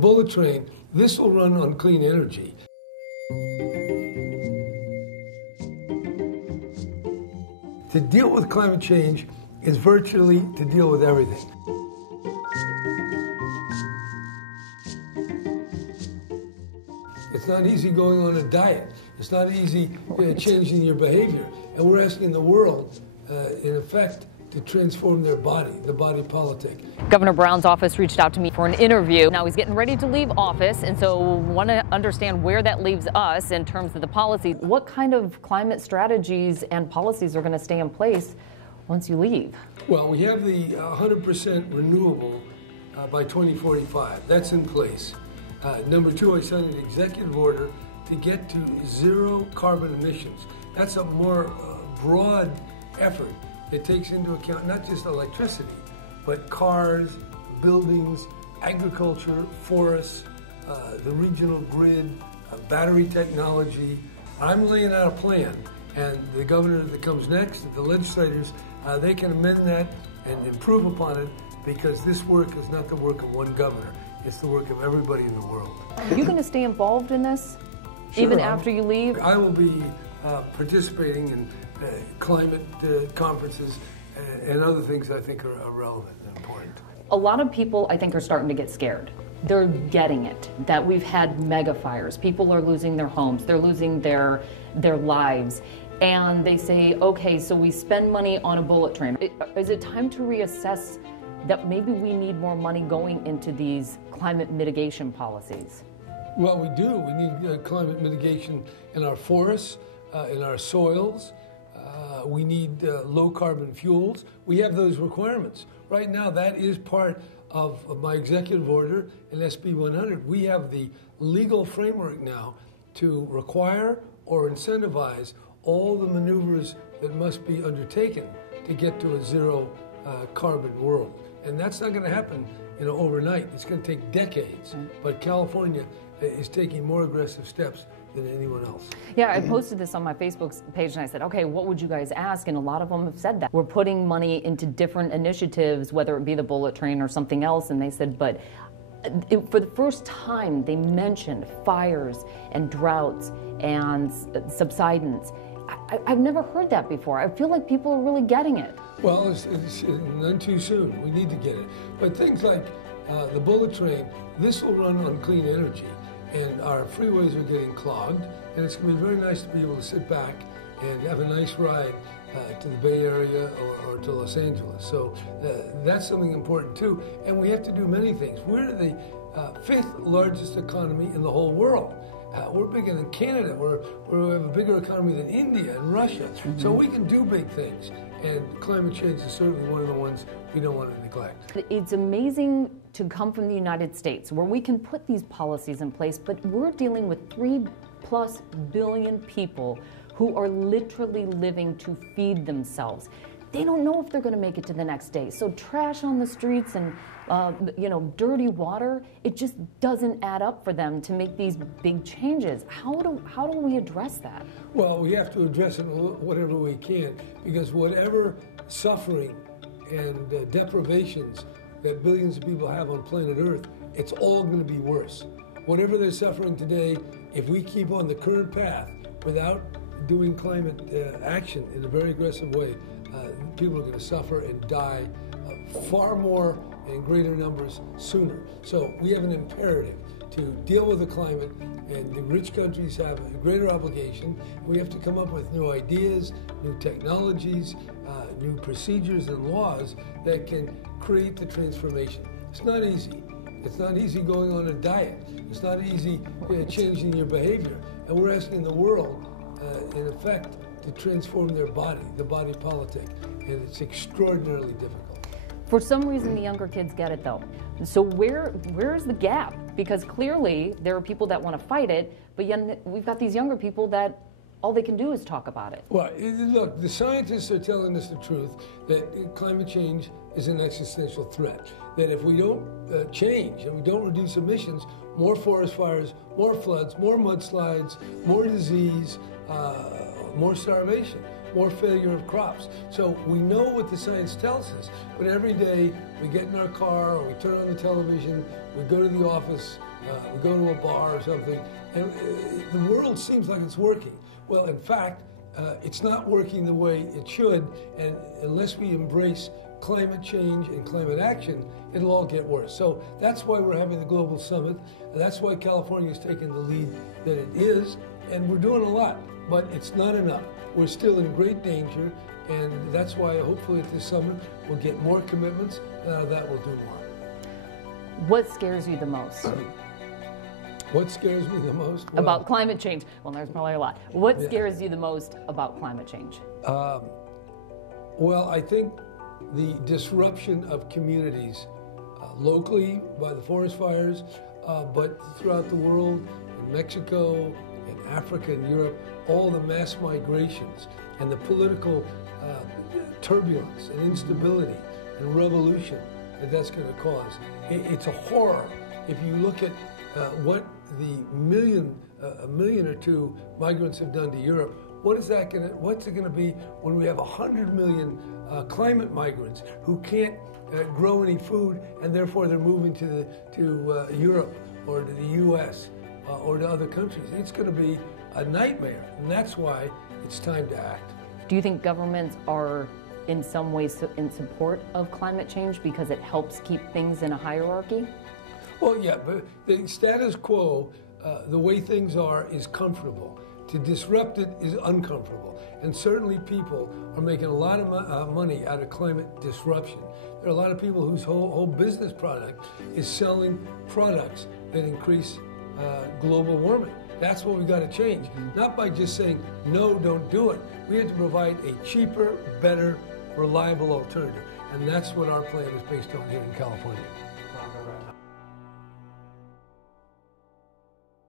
Bullet train, this will run on clean energy. To deal with climate change is virtually to deal with everything. It's not easy going on a diet. It's not easy changing your behavior. And we're asking the world, in effect, to transform their body, the body politic. Governor Brown's office reached out to me for an interview. Now he's getting ready to leave office, and so want to understand where that leaves us in terms of the policy. What kind of climate strategies and policies are going to stay in place once you leave? Well, we have the 100% renewable by 2045. That's in place. Number two, I signed an executive order to get to zero carbon emissions. That's a more broad effort. It takes into account not just electricity, but cars, buildings, agriculture, forests, the regional grid, battery technology. I'm laying out a plan, and the governor that comes next, the legislators, they can amend that and improve upon it, because this work is not the work of one governor. It's the work of everybody in the world. Are you going to stay involved in this, sure, even after you leave? I will be participating in climate conferences and other things I think are relevant and important. A lot of people, I think, are starting to get scared. They're getting it, that we've had mega fires. People are losing their homes. They're losing their lives. And they say, okay, so we spend money on a bullet train. Is it time to reassess that maybe we need more money going into these climate mitigation policies? Well, we do. We need climate mitigation in our forests, in our soils. We need low carbon fuels. We have those requirements. Right now, that is part of my executive order in SB 100. We have the legal framework now to require or incentivize all the maneuvers that must be undertaken to get to a zero carbon world. And that's not going to happen, overnight. It's going to take decades. But California is taking more aggressive steps than anyone else. Yeah, I posted this on my Facebook page, and I said, okay, what would you guys ask? And a lot of them have said that. We're putting money into different initiatives, whether it be the bullet train or something else. And they said, but for the first time, they mentioned fires and droughts and subsidence. I've never heard that before. I feel like people are really getting it. Well, it's none too soon. We need to get it. But things like the bullet train, this will run on clean energy. And our freeways are getting clogged. And it's going to be very nice to be able to sit back and have a nice ride to the Bay Area or to Los Angeles. So that's something important too. And we have to do many things. We're the fifth largest economy in the whole world. We're bigger than Canada. We have a bigger economy than India and Russia. So we can do big things. And climate change is certainly one of the ones we don't want to neglect. It's amazing to come from the United States, where we can put these policies in place, but we're dealing with 3+ billion people who are literally living to feed themselves. They don't know if they're going to make it to the next day. So trash on the streets and dirty water, it just doesn't add up for them to make these big changes. How do we address that? Well, we have to address it whatever we can, because whatever suffering and deprivations that billions of people have on planet Earth, it's all going to be worse. Whatever they're suffering today, if we keep on the current path without doing climate action in a very aggressive way, people are going to suffer and die far more in greater numbers sooner. So we have an imperative to deal with the climate, and the rich countries have a greater obligation. We have to come up with new ideas, new technologies, new procedures and laws that can create the transformation. It's not easy. It's not easy going on a diet. It's not easy changing your behavior. And we're asking the world, in effect, to transform their body, the body politic. And it's extraordinarily difficult. For some reason, the younger kids get it, though. So where is the gap? Because clearly there are people that want to fight it, but yet we've got these younger people that all they can do is talk about it. Well, look, the scientists are telling us the truth that climate change is an existential threat. That if we don't change and we don't reduce emissions, more forest fires, more floods, more mudslides, more disease, more starvation, more failure of crops. So we know what the science tells us, but every day we get in our car or we turn on the television, we go to the office, We go to a bar or something, and the world seems like it's working. Well, in fact, it's not working the way it should, and unless we embrace climate change and climate action, it'll all get worse. So that's why we're having the global summit. That's why California is taking the lead that it is, and we're doing a lot, but it's not enough. We're still in great danger, and that's why hopefully at this summit we'll get more commitments, and out of that we'll do more. What scares you the most? What scares me the most? Well, about climate change? Well, there's probably a lot. What scares you the most about climate change? Well, I think the disruption of communities locally by the forest fires, but throughout the world, in Mexico, in Africa, and Europe, all the mass migrations and the political turbulence and instability and revolution that that's going to cause. It's a horror. If you look at what a million or two migrants have done to Europe, what's it going to be when we have 100 million climate migrants who can't grow any food, and therefore they're moving to Europe or to the U.S. Or to other countries? It's going to be a nightmare, and that's why it's time to act. Do you think governments are in some ways in support of climate change because it helps keep things in a hierarchy? Well, yeah, but the status quo, the way things are, is comfortable. To disrupt it is uncomfortable. And certainly people are making a lot of money out of climate disruption. There are a lot of people whose whole business product is selling products that increase global warming. That's what we've got to change. Not by just saying, no, don't do it. We have to provide a cheaper, better, reliable alternative. And that's what our plan is based on here in California.